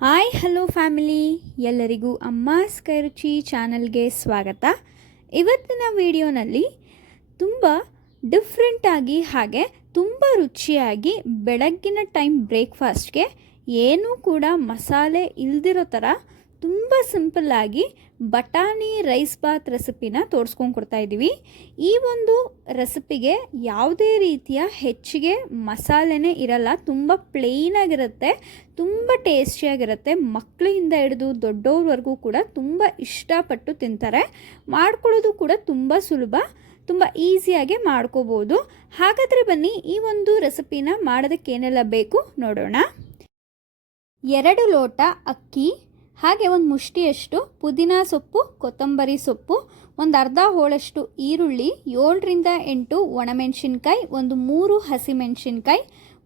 Hi hello family, ಎಲ್ಲರಿಗೂ ಅಮ್ಮಾಸ್ ಕೈರುಚಿ ಚಾನಲ್ಗೆ ಸ್ವಾಗತ. ಇವತ್ತಿನ ವಿಡಿಯೋನಲ್ಲಿ ತುಂಬ ಡಿಫ್ರೆಂಟಾಗಿ ಹಾಗೆ ತುಂಬ ರುಚಿಯಾಗಿ ಬೆಳಗ್ಗಿನ ಟೈಮ್ ಬ್ರೇಕ್ಫಾಸ್ಟ್ಗೆ ಏನೂ ಕೂಡ ಮಸಾಲೆ ಇಲ್ದಿರೋ ಥರ ತುಂಬ ಸಿಂಪಲ್ಲಾಗಿ ಬಟಾಣಿ ರೈಸ್ ಬಾತ್ ರೆಸಿಪಿನ ತೋರಿಸ್ಕೊಂಡು ಕೊಡ್ತಾ ಇದ್ದೀವಿ. ಈ ಒಂದು ರೆಸಿಪಿಗೆ ಯಾವುದೇ ರೀತಿಯ ಹೆಚ್ಚಿಗೆ ಮಸಾಲೆನೇ ಇರಲ್ಲ, ತುಂಬ ಪ್ಲೇನಾಗಿರುತ್ತೆ, ತುಂಬ ಟೇಸ್ಟಿಯಾಗಿರುತ್ತೆ. ಮಕ್ಕಳಿಂದ ಹಿಡಿದು ದೊಡ್ಡವ್ರವರೆಗೂ ಕೂಡ ತುಂಬ ಇಷ್ಟಪಟ್ಟು ತಿಂತಾರೆ. ಮಾಡ್ಕೊಳ್ಳೋದು ಕೂಡ ತುಂಬ ಸುಲಭ, ತುಂಬ ಈಸಿಯಾಗಿ ಮಾಡ್ಕೋಬೋದು. ಹಾಗಾದರೆ ಬನ್ನಿ ಈ ಒಂದು ರೆಸಿಪಿನ ಮಾಡೋದಕ್ಕೇನೆಲ್ಲ ಬೇಕು ನೋಡೋಣ. 2 ಲೋಟ ಅಕ್ಕಿ, ಹಾಗೆ ಒಂದು ಮುಷ್ಟಿಯಷ್ಟು ಪುದೀನ ಸೊಪ್ಪು, ಕೊತ್ತಂಬರಿ ಸೊಪ್ಪು, ಒಂದು ಅರ್ಧ ಹೋಳಷ್ಟು ಈರುಳ್ಳಿ, 7 ರಿಂದ 8 ಒಣಮೆಣಸಿನ್ಕಾಯಿ, ಒಂದು 3 ಹಸಿಮೆಣಸಿನ್ಕಾಯಿ,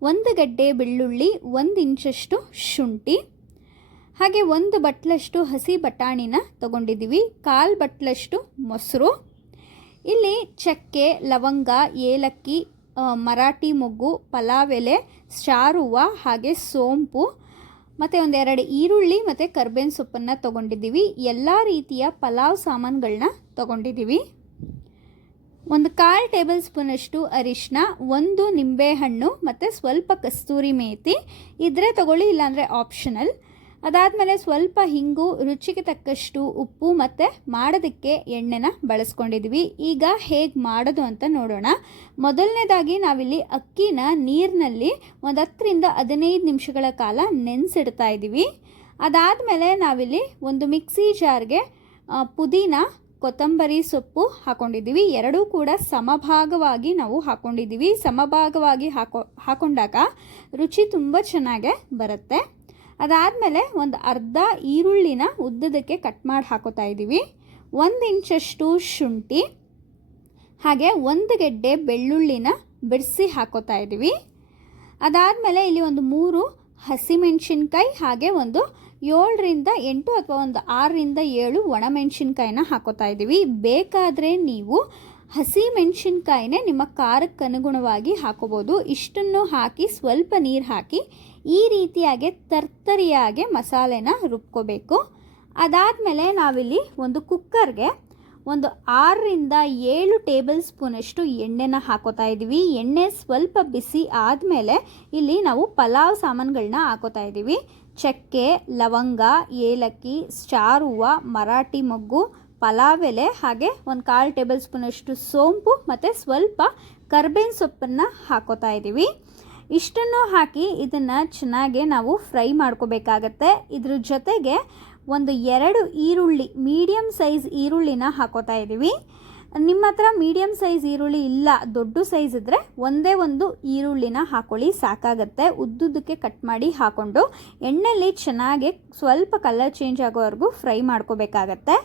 1 ಗಡ್ಡೆ ಬೆಳ್ಳುಳ್ಳಿ, 1 ಇಂಚಷ್ಟು ಶುಂಠಿ, ಹಾಗೆ 1 ಬಟ್ಲಷ್ಟು ಹಸಿ ಬಟಾಣಿನ ತಗೊಂಡಿದ್ದೀವಿ, 1/4 ಬಟ್ಲಷ್ಟು ಮೊಸರು. ಇಲ್ಲಿ ಚಕ್ಕೆ, ಲವಂಗ, ಏಲಕ್ಕಿ, ಮರಾಠಿ ಮೊಗ್ಗು, ಪಲಾವ್ ಎಲೆ, ಸ್ಟಾರ್ ಹೂವು, ಹಾಗೆ ಸೋಂಪು, ಮತ್ತು 1-2 ಈರುಳ್ಳಿ ಮತ್ತು ಕರ್ಬೇವಿನ ಸೊಪ್ಪನ್ನು ತೊಗೊಂಡಿದ್ದೀವಿ. ಎಲ್ಲ ರೀತಿಯ ಪಲಾವ್ ಸಾಮಾನುಗಳನ್ನ ತೊಗೊಂಡಿದ್ದೀವಿ. 1/4 ಟೇಬಲ್ ಸ್ಪೂನಷ್ಟು ಅರಿಶಿನ, 1 ನಿಂಬೆಹಣ್ಣು ಮತ್ತು ಸ್ವಲ್ಪ ಕಸ್ತೂರಿ ಮೇಥಿ ಇದ್ದರೆ ತಗೊಳ್ಳಿ, ಇಲ್ಲಾಂದರೆ ಆಪ್ಷನಲ್. ಅದಾದಮೇಲೆ ಸ್ವಲ್ಪ ಹಿಂಗು, ರುಚಿಗೆ ತಕ್ಕಷ್ಟು ಉಪ್ಪು ಮತ್ತು ಮಾಡೋದಕ್ಕೆ ಎಣ್ಣೆನ ಬಳಸ್ಕೊಂಡಿದ್ದೀವಿ. ಈಗ ಹೇಗೆ ಮಾಡೋದು ಅಂತ ನೋಡೋಣ. ಮೊದಲನೇದಾಗಿ ನಾವಿಲ್ಲಿ ಅಕ್ಕಿನ ನೀರಿನಲ್ಲಿ 10 ರಿಂದ 15 ನಿಮಿಷಗಳ ಕಾಲ ನೆನೆಸಿಡ್ತಾ ಇದ್ದೀವಿ. ಅದಾದಮೇಲೆ ನಾವಿಲ್ಲಿ ಒಂದು ಮಿಕ್ಸಿ ಜಾರ್ಗೆ ಪುದೀನ, ಕೊತ್ತಂಬರಿ ಸೊಪ್ಪು ಹಾಕ್ಕೊಂಡಿದ್ದೀವಿ. ಎರಡೂ ಕೂಡ ಸಮಭಾಗವಾಗಿ ನಾವು ಹಾಕ್ಕೊಂಡಿದ್ದೀವಿ. ಸಮಭಾಗವಾಗಿ ಹಾಕೊಂಡಾಗ ರುಚಿ ತುಂಬ ಚೆನ್ನಾಗೇ ಬರುತ್ತೆ. ಅದಾದಮೇಲೆ ಒಂದು ಅರ್ಧ ಈರುಳ್ಳಿನ ಉದ್ದದಕ್ಕೆ ಕಟ್ ಮಾಡಿ ಹಾಕೋತಾ ಇದ್ದೀವಿ, 1 ಇಂಚಷ್ಟು ಶುಂಠಿ, ಹಾಗೆ 1 ಗೆಡ್ಡೆ ಬೆಳ್ಳುಳ್ಳಿನ ಬಿಡಿಸಿ ಹಾಕೋತಾ ಇದ್ದೀವಿ. ಅದಾದಮೇಲೆ ಇಲ್ಲಿ ಒಂದು 3 ಹಸಿಮೆಣಸಿನ್ಕಾಯಿ, ಹಾಗೆ ಒಂದು 7 ರಿಂದ 8 ಅಥವಾ ಒಂದು 6 ರಿಂದ 7 ಒಣಮೆಣಸಿನ್ಕಾಯಿನ ಹಾಕೋತಾ ಇದ್ದೀವಿ. ಬೇಕಾದರೆ ನೀವು ಹಸಿಮೆಣಸಿನ್ಕಾಯಿನೇ ನಿಮ್ಮ ಖಾರಕ್ಕೆ ಅನುಗುಣವಾಗಿ ಹಾಕೋಬೋದು. ಇಷ್ಟನ್ನು ಹಾಕಿ ಸ್ವಲ್ಪ ನೀರು ಹಾಕಿ ಈ ರೀತಿಯಾಗಿ ತರ್ತರಿಯಾಗಿ ಮಸಾಲೆನ ರುಬ್ಕೋಬೇಕು. ಅದಾದಮೇಲೆ ನಾವಿಲ್ಲಿ ಒಂದು ಕುಕ್ಕರ್ಗೆ ಒಂದು 6 ರಿಂದ 7 ಟೇಬಲ್ ಸ್ಪೂನಷ್ಟು ಎಣ್ಣೆನ ಹಾಕೋತಾ ಇದ್ದೀವಿ. ಎಣ್ಣೆ ಸ್ವಲ್ಪ ಬಿಸಿ ಆದಮೇಲೆ ಇಲ್ಲಿ ನಾವು ಪಲಾವ್ ಸಾಮಾನುಗಳನ್ನ ಹಾಕೋತಾ ಇದ್ದೀವಿ. ಚಕ್ಕೆ, ಲವಂಗ, ಏಲಕ್ಕಿ, ಸ್ಟಾರ್ ಹೂವು, ಮರಾಠಿ ಮೊಗ್ಗು, ಪಲಾವ್ ಎಲೆ, ಹಾಗೆ 1/4 ಟೇಬಲ್ ಸ್ಪೂನಷ್ಟು ಸೋಂಪು ಮತ್ತು ಸ್ವಲ್ಪ ಕರ್ಬೇವಿನ ಸೊಪ್ಪನ್ನು ಹಾಕೋತಾ ಇದ್ದೀವಿ. ಇಷ್ಟನ್ನು ಹಾಕಿ ಇದನ್ನು ಚೆನ್ನಾಗಿ ನಾವು ಫ್ರೈ ಮಾಡ್ಕೋಬೇಕಾಗತ್ತೆ. ಇದ್ರ ಜೊತೆಗೆ 2 ಈರುಳ್ಳಿ, ಮೀಡಿಯಮ್ ಸೈಜ್ ಈರುಳ್ಳಿನ ಹಾಕೋತಾ ಇದ್ದೀವಿ. ನಿಮ್ಮ ಹತ್ರ ಮೀಡಿಯಮ್ ಸೈಜ್ ಈರುಳ್ಳಿ ಇಲ್ಲ, ದೊಡ್ಡ ಸೈಜ್ ಇದ್ದರೆ ಒಂದೇ ಒಂದು ಈರುಳ್ಳಿನ ಹಾಕೊಳ್ಳಿ, ಸಾಕಾಗತ್ತೆ. ಉದ್ದುದಕ್ಕೆ ಕಟ್ ಮಾಡಿ ಹಾಕ್ಕೊಂಡು ಎಣ್ಣೆಯಲ್ಲಿ ಚೆನ್ನಾಗಿ ಸ್ವಲ್ಪ ಕಲರ್ ಚೇಂಜ್ ಆಗೋವರೆಗೂ ಫ್ರೈ ಮಾಡ್ಕೋಬೇಕಾಗತ್ತೆ.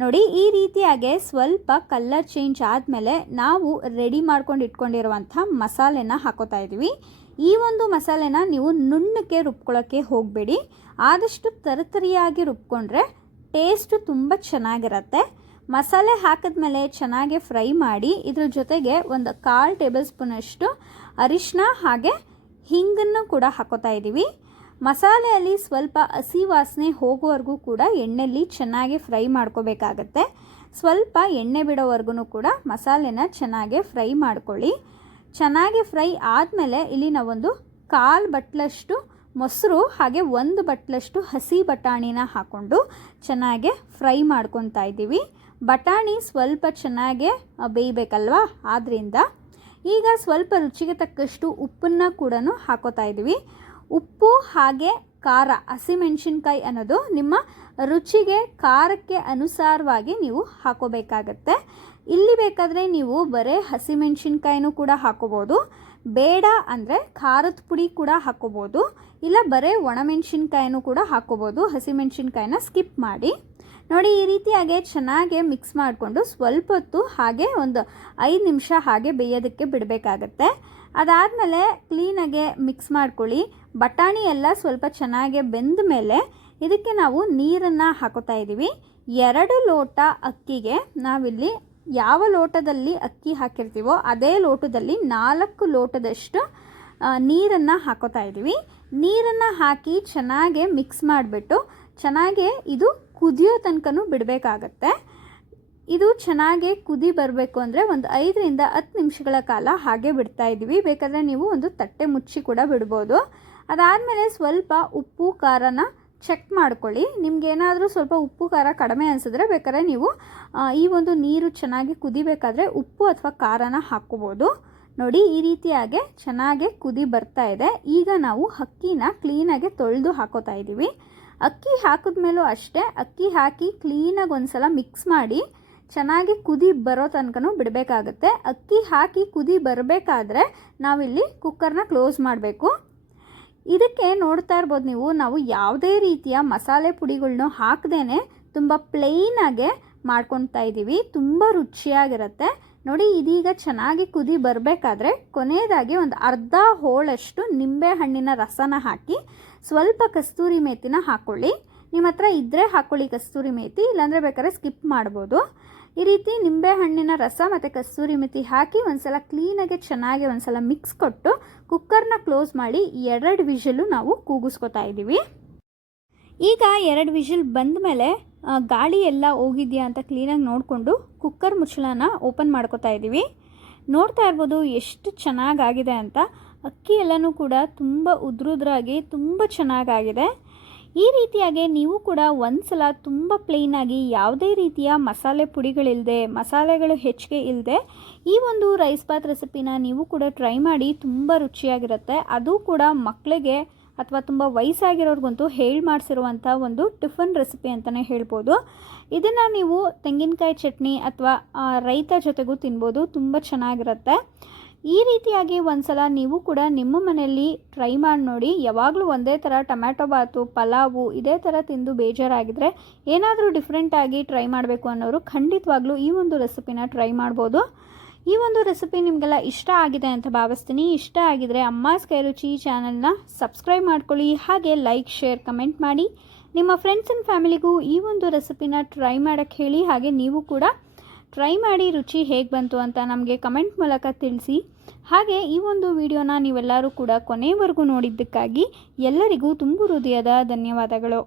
ನೋಡಿ, ಈ ರೀತಿಯಾಗಿ ಸ್ವಲ್ಪ ಕಲರ್ ಚೇಂಜ್ ಆದಮೇಲೆ ನಾವು ರೆಡಿ ಮಾಡ್ಕೊಂಡು ಇಟ್ಕೊಂಡಿರುವಂಥ ಮಸಾಲೆನ ಹಾಕೋತಾ ಇದ್ದೀವಿ. ಈ ಒಂದು ಮಸಾಲೆನ ನೀವು ನುಣ್ಣಕ್ಕೆ ರುಬ್ಕೊಳ್ಳೋಕ್ಕೆ ಹೋಗಬೇಡಿ, ಆದಷ್ಟು ತರತರಿಯಾಗಿ ರುಬ್ಕೊಂಡ್ರೆ ಟೇಸ್ಟು ತುಂಬ ಚೆನ್ನಾಗಿರುತ್ತೆ. ಮಸಾಲೆ ಹಾಕಿದ್ಮೇಲೆ ಚೆನ್ನಾಗಿ ಫ್ರೈ ಮಾಡಿ ಇದ್ರ ಜೊತೆಗೆ 1/4 ಟೇಬಲ್ ಸ್ಪೂನಷ್ಟು ಅರಿಶಿನ ಹಾಗೆ ಹಿಂಗನ್ನು ಕೂಡ ಹಾಕೋತಾ ಇದ್ದೀವಿ. ಮಸಾಲೆಯಲ್ಲಿ ಸ್ವಲ್ಪ ಹಸಿ ವಾಸನೆ ಹೋಗೋವರೆಗೂ ಕೂಡ ಎಣ್ಣೆಯಲ್ಲಿ ಚೆನ್ನಾಗಿ ಫ್ರೈ ಮಾಡ್ಕೋಬೇಕಾಗತ್ತೆ. ಸ್ವಲ್ಪ ಎಣ್ಣೆ ಬಿಡೋವರೆಗೂ ಕೂಡ ಮಸಾಲೆನ ಚೆನ್ನಾಗಿ ಫ್ರೈ ಮಾಡ್ಕೊಳ್ಳಿ. ಚೆನ್ನಾಗಿ ಫ್ರೈ ಆದಮೇಲೆ ಇಲ್ಲಿ ನಾವೊಂದು 1/4 ಬಟ್ಲಷ್ಟು ಮೊಸರು ಹಾಗೆ 1 ಬಟ್ಲಷ್ಟು ಹಸಿ ಬಟಾಣಿನ ಹಾಕ್ಕೊಂಡು ಚೆನ್ನಾಗಿ ಫ್ರೈ ಮಾಡ್ಕೊತಾ ಇದ್ದೀವಿ. ಬಟಾಣಿ ಸ್ವಲ್ಪ ಚೆನ್ನಾಗಿ ಬೇಯಬೇಕಲ್ವಾ, ಆದ್ದರಿಂದ ಈಗ ಸ್ವಲ್ಪ ರುಚಿಗೆ ತಕ್ಕಷ್ಟು ಉಪ್ಪನ್ನು ಕೂಡ ಹಾಕೋತಾ ಇದ್ದೀವಿ. ಉಪ್ಪು ಹಾಗೆ ಖಾರ, ಹಸಿಮೆಣಸಿನ್ಕಾಯಿ ಅನ್ನೋದು ನಿಮ್ಮ ರುಚಿಗೆ ಖಾರಕ್ಕೆ ಅನುಸಾರವಾಗಿ ನೀವು ಹಾಕೋಬೇಕಾಗತ್ತೆ. ಇಲ್ಲಿ ಬೇಕಾದರೆ ನೀವು ಬರೀ ಹಸಿಮೆಣಸಿನ್ಕಾಯಿನೂ ಕೂಡ ಹಾಕೋಬೋದು, ಬೇಡ ಅಂದರೆ ಖಾರದ ಪುಡಿ ಕೂಡ ಹಾಕೋಬೋದು, ಇಲ್ಲ ಬರೀ ಒಣಮೆಣಸಿನ್ಕಾಯಿನೂ ಕೂಡ ಹಾಕೋಬೋದು. ಹಸಿಮೆಣಸಿನ್ಕಾಯಿನ ಸ್ಕಿಪ್ ಮಾಡಿ. ನೋಡಿ, ಈ ರೀತಿಯಾಗಿ ಚೆನ್ನಾಗಿ ಮಿಕ್ಸ್ ಮಾಡಿಕೊಂಡು ಸ್ವಲ್ಪ ಹೊತ್ತು ಹಾಗೆ ಒಂದು 5 ನಿಮಿಷ ಹಾಗೆ ಬೇಯೋದಕ್ಕೆ ಬಿಡಬೇಕಾಗತ್ತೆ. ಅದಾದಮೇಲೆ ಕ್ಲೀನಾಗೆ ಮಿಕ್ಸ್ ಮಾಡ್ಕೊಳ್ಳಿ. ಬಟಾಣಿ ಎಲ್ಲ ಸ್ವಲ್ಪ ಚೆನ್ನಾಗಿ ಬೆಂದ ಮೇಲೆ ಇದಕ್ಕೆ ನಾವು ನೀರನ್ನು ಹಾಕೋತಾ ಇದ್ದೀವಿ. 2 ಲೋಟ ಅಕ್ಕಿಗೆ ನಾವಿಲ್ಲಿ ಯಾವ ಲೋಟದಲ್ಲಿ ಅಕ್ಕಿ ಹಾಕಿರ್ತೀವೋ ಅದೇ ಲೋಟದಲ್ಲಿ 4 ಲೋಟದಷ್ಟು ನೀರನ್ನು ಹಾಕೋತಾ ಇದ್ದೀವಿ. ನೀರನ್ನು ಹಾಕಿ ಚೆನ್ನಾಗಿ ಮಿಕ್ಸ್ ಮಾಡಿಬಿಟ್ಟು ಚೆನ್ನಾಗಿ ಇದು ಕುದಿಯೋ ತನಕನೂ ಬಿಡಬೇಕಾಗತ್ತೆ. ಇದು ಚೆನ್ನಾಗಿ ಕುದಿ ಬರಬೇಕು ಅಂದರೆ ಒಂದು 5ರಿಂದ 10 ನಿಮಿಷಗಳ ಕಾಲ ಹಾಗೆ ಬಿಡ್ತಾ ಇದ್ದೀವಿ. ಬೇಕಾದರೆ ನೀವು ಒಂದು ತಟ್ಟೆ ಮುಚ್ಚಿ ಕೂಡ ಬಿಡ್ಬೋದು. ಅದಾದಮೇಲೆ ಸ್ವಲ್ಪ ಉಪ್ಪು ಖಾರನ ಚೆಕ್ ಮಾಡ್ಕೊಳ್ಳಿ. ನಿಮಗೇನಾದರೂ ಸ್ವಲ್ಪ ಉಪ್ಪು ಖಾರ ಕಡಿಮೆ ಅನಿಸಿದ್ರೆ ಬೇಕಾದ್ರೆ ನೀವು ಈ ಒಂದು ನೀರು ಚೆನ್ನಾಗಿ ಕುದಿಬೇಕಾದ್ರೆ ಉಪ್ಪು ಅಥವಾ ಖಾರನ ಹಾಕ್ಕೋಬೋದು. ನೋಡಿ, ಈ ರೀತಿಯಾಗಿ ಚೆನ್ನಾಗಿ ಕುದಿ ಬರ್ತಾ ಇದೆ. ಈಗ ನಾವು ಅಕ್ಕಿನ ಕ್ಲೀನಾಗಿ ತೊಳೆದು ಹಾಕೋತಾ ಇದ್ದೀವಿ. ಅಕ್ಕಿ ಹಾಕಿದ್ಮೇಲೂ ಅಷ್ಟೇ, ಅಕ್ಕಿ ಹಾಕಿ ಕ್ಲೀನಾಗಿ ಒಂದು ಸಲ ಮಿಕ್ಸ್ ಮಾಡಿ ಚೆನ್ನಾಗಿ ಕುದಿ ಬರೋ ತನಕನೂ ಬಿಡಬೇಕಾಗತ್ತೆ. ಅಕ್ಕಿ ಹಾಕಿ ಕುದಿ ಬರಬೇಕಾದ್ರೆ ನಾವಿಲ್ಲಿ ಕುಕ್ಕರ್ನ ಕ್ಲೋಸ್ ಮಾಡಬೇಕು. ಇದಕ್ಕೆ ನೋಡ್ತಾ ಇರ್ಬೋದು ನೀವು, ನಾವು ಯಾವುದೇ ರೀತಿಯ ಮಸಾಲೆ ಪುಡಿಗಳನ್ನೂ ಹಾಕದೇನೆ ತುಂಬ ಪ್ಲೇನಾಗೆ ಮಾಡ್ಕೊತಾ ಇದ್ದೀವಿ. ತುಂಬ ರುಚಿಯಾಗಿರುತ್ತೆ. ನೋಡಿ, ಇದೀಗ ಚೆನ್ನಾಗಿ ಕುದಿ ಬರಬೇಕಾದ್ರೆ ಕೊನೆಯದಾಗಿ ಒಂದು ಅರ್ಧ ಹೋಳಷ್ಟು ನಿಂಬೆ ಹಣ್ಣಿನ ರಸನ ಹಾಕಿ ಸ್ವಲ್ಪ ಕಸ್ತೂರಿ ಮೇಥಿನ ಹಾಕ್ಕೊಳ್ಳಿ. ನಿಮ್ಮ ಹತ್ರ ಇದ್ದರೆ ಹಾಕ್ಕೊಳ್ಳಿ ಕಸ್ತೂರಿ ಮೇಥಿ, ಇಲ್ಲಾಂದರೆ ಬೇಕಾದ್ರೆ ಸ್ಕಿಪ್ ಮಾಡ್ಬೋದು. ಈ ರೀತಿ ನಿಂಬೆ ಹಣ್ಣಿನ ರಸ ಮತ್ತು ಕಸ್ತೂರಿ ಮೇಥಿ ಹಾಕಿ ಒಂದ್ಸಲ ಕ್ಲೀನಾಗಿ ಚೆನ್ನಾಗಿ ಒಂದ್ಸಲ ಮಿಕ್ಸ್ ಕೊಟ್ಟು ಕುಕ್ಕರ್ನ ಕ್ಲೋಸ್ ಮಾಡಿ 2 ವಿಷಲು ನಾವು ಕೂಗಿಸ್ಕೊತಾ ಇದ್ದೀವಿ. ಈಗ 2 ವಿಷಲ್ ಬಂದ ಮೇಲೆ ಗಾಳಿ ಎಲ್ಲ ಹೋಗಿದೆಯಾ ಅಂತ ಕ್ಲೀನಾಗಿ ನೋಡಿಕೊಂಡು ಕುಕ್ಕರ್ ಮುಚ್ಚಳನ ಓಪನ್ ಮಾಡ್ಕೊತಾ ಇದ್ದೀವಿ. ನೋಡ್ತಾ ಇರ್ಬೋದು ಎಷ್ಟು ಚೆನ್ನಾಗಾಗಿದೆ ಅಂತ. ಅಕ್ಕಿ ಎಲ್ಲನೂ ಕೂಡ ತುಂಬ ಉದ್ರುದ್ರಾಗಿ ತುಂಬ ಚೆನ್ನಾಗಾಗಿದೆ. ಈ ರೀತಿಯಾಗಿ ನೀವು ಕೂಡ ಒಂದು ಸಲ ತುಂಬ ಪ್ಲೇನಾಗಿ ಯಾವುದೇ ರೀತಿಯ ಮಸಾಲೆ ಪುಡಿಗಳಿಲ್ಲದೆ, ಮಸಾಲೆಗಳು ಹೆಚ್ಚಿಗೆ ಇಲ್ಲದೆ ಈ ಒಂದು ರೈಸ್ ಬಾತ್ ರೆಸಿಪಿನ ನೀವು ಕೂಡ ಟ್ರೈ ಮಾಡಿ. ತುಂಬ ರುಚಿಯಾಗಿರುತ್ತೆ. ಅದು ಕೂಡ ಮಕ್ಕಳಿಗೆ ಅಥವಾ ತುಂಬ ವಯಸ್ಸಾಗಿರೋರ್ಗಂತೂ ಹೇಳಿ ಮಾಡಿಸಿರುವಂಥ ಒಂದು ಟಿಫನ್ ರೆಸಿಪಿ ಅಂತಲೇ ಹೇಳ್ಬೋದು. ಇದನ್ನು ನೀವು ತೆಂಗಿನಕಾಯಿ ಚಟ್ನಿ ಅಥವಾ ರೈತ ಜೊತೆಗೂ ತಿನ್ಬೋದು. ತುಂಬ ಚೆನ್ನಾಗಿರುತ್ತೆ. ಈ ರೀತಿಯಾಗಿ ಒಂದು ಸಲ ನೀವು ಕೂಡ ನಿಮ್ಮ ಮನೆಯಲ್ಲಿ ಟ್ರೈ ಮಾಡಿ ನೋಡಿ. ಯಾವಾಗಲೂ ಒಂದೇ ಥರ ಟೊಮ್ಯಾಟೊ ಬಾತು, ಪಲಾವು ಇದೇ ಥರ ತಿಂದು ಬೇಜಾರಾಗಿದ್ದರೆ ಏನಾದರೂ ಡಿಫ್ರೆಂಟಾಗಿ ಟ್ರೈ ಮಾಡಬೇಕು ಅನ್ನೋರು ಖಂಡಿತವಾಗ್ಲೂ ಈ ಒಂದು ರೆಸಿಪಿನ ಟ್ರೈ ಮಾಡ್ಬೋದು. ಈ ಒಂದು ರೆಸಿಪಿ ನಿಮಗೆಲ್ಲ ಇಷ್ಟ ಆಗಿದೆ ಅಂತ ಭಾವಿಸ್ತೀನಿ. ಇಷ್ಟ ಆಗಿದರೆ ಅಮ್ಮಾಸ್ ಕೈ ರುಚಿ ಚಾನಲ್ನ ಸಬ್ಸ್ಕ್ರೈಬ್ ಮಾಡ್ಕೊಳ್ಳಿ. ಹಾಗೆ ಲೈಕ್, ಶೇರ್, ಕಮೆಂಟ್ ಮಾಡಿ. ನಿಮ್ಮ ಫ್ರೆಂಡ್ಸ್ ಆ್ಯಂಡ್ ಫ್ಯಾಮಿಲಿಗೂ ಈ ಒಂದು ರೆಸಿಪಿನ ಟ್ರೈ ಮಾಡೋಕ್ಕೆ ಹೇಳಿ. ಹಾಗೆ ನೀವು ಕೂಡ ಟ್ರೈ ಮಾಡಿ ರುಚಿ ಹೇಗೆ ಬಂತು ಅಂತ ನಮಗೆ ಕಮೆಂಟ್ ಮೂಲಕ ತಿಳಿಸಿ. ಹಾಗೆ ಈ ಒಂದು ವಿಡಿಯೋನ ನೀವೆಲ್ಲರೂ ಕೂಡ ಕೊನೆಯವರೆಗೂ ನೋಡಿದ್ದಕ್ಕಾಗಿ ಎಲ್ಲರಿಗೂ ತುಂಬು ಹೃದಯದ ಧನ್ಯವಾದಗಳು.